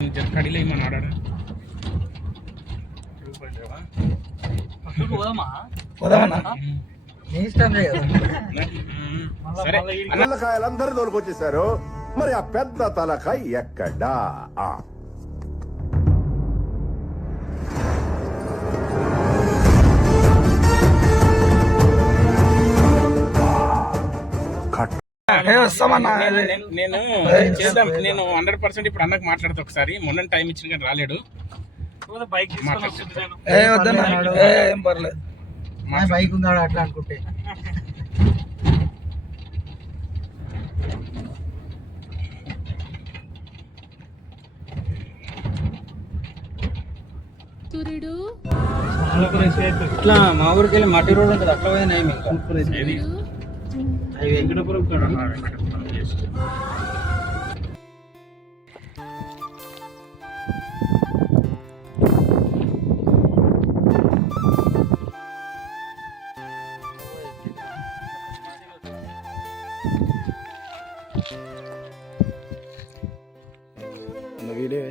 కడిలో ఏమన్నా ఆడాడు పిల్లకాయలందరూ తోలుకొచ్చేసారు. మరి ఆ పెద్ద తలకాయ ఎక్కడా? నేను చేద్దాం. నేను 100% ఇప్పుడు అన్నకు మాట్లాడతా ఒకసారి. మొన్న టైం ఇచ్చిన కానీ రాలేడు. బైక్ ఏం పర్లేదు, బైక్ ఉందాడు అట్లా అనుకుంటే. ఇట్లా మా ఊరికి వెళ్ళి మట్టి రోడ్ ఉంటుంది, అట్లా పోయినా ఇంకా వెంకటపురం వీడియో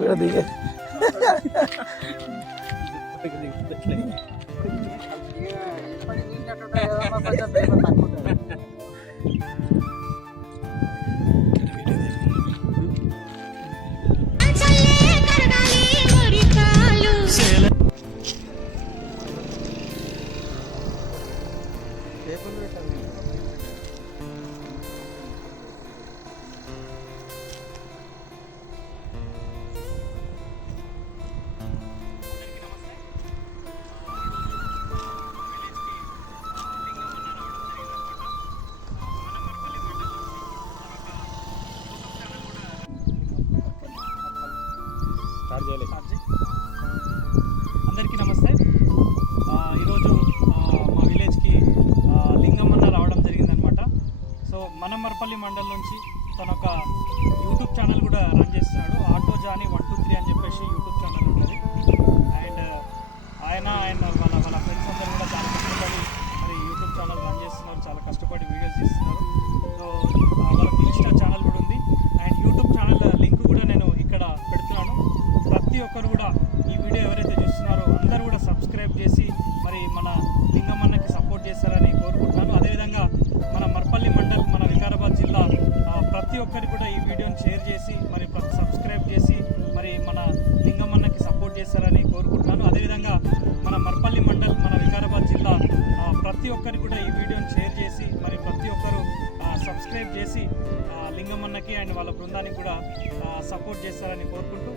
కూడా దిగే అందరికీ నమస్తే. ఈరోజు మా విలేజ్కి లింగమన్న రావడం జరిగిందనమాట. సో మనమర్పల్లి మండలం నుంచి తన ఒక యూట్యూబ్ ఛానల్ కూడా రన్ చేస్తున్నాడు. ఆటో జానీ 123 అని చెప్పేసి యూట్యూబ్ ఛానల్ ఉంటుంది. అండ్ ఆయన వాళ్ళ ఫ్రెండ్స్ అందరూ కూడా చాలా కష్టపడి మరి యూట్యూబ్ ఛానల్ రన్ చేస్తున్నారు, చాలా కష్టపడి వీడియోస్ చేస్తున్నారు. సో వాళ్ళకి ఇన్స్టా ఛానల్ కూడా ఉంది. అండ్ యూట్యూబ్ ఛానల్ లింక్ కూడా నేను ఇక్కడ పెడుతున్నాను. ప్రతి ఒక్కరు కూడా ఈ వీడియో ఎవరైతే చూస్తున్నారో అందరూ కూడా సబ్స్క్రైబ్ చేసి మరి మన లింగమన్నకి సపోర్ట్ చేస్తారని కోరుకుంటున్నాను. అదేవిధంగా మన మర్పల్లి మండల్, మన వికారాబాద్ జిల్లా ప్రతి ఒక్కరికి కూడా ఈ వీడియోని షేర్ చేసి మరి సబ్స్క్రైబ్ చేసి మరి మన లింగమన్నకి సపోర్ట్ చేస్తారని కోరుకుంటున్నాను. అదేవిధంగా మన మర్పల్లి మండల్, మన వికారాబాద్ జిల్లా ప్రతి ఒక్కరికి కూడా ఈ వీడియోని షేర్ చేసి మరి ప్రతి ఒక్కరు సబ్స్క్రైబ్ చేసి లింగమన్నకి అండ్ వాళ్ళ బృందానికి కూడా సపోర్ట్ చేస్తారని కోరుకుంటూ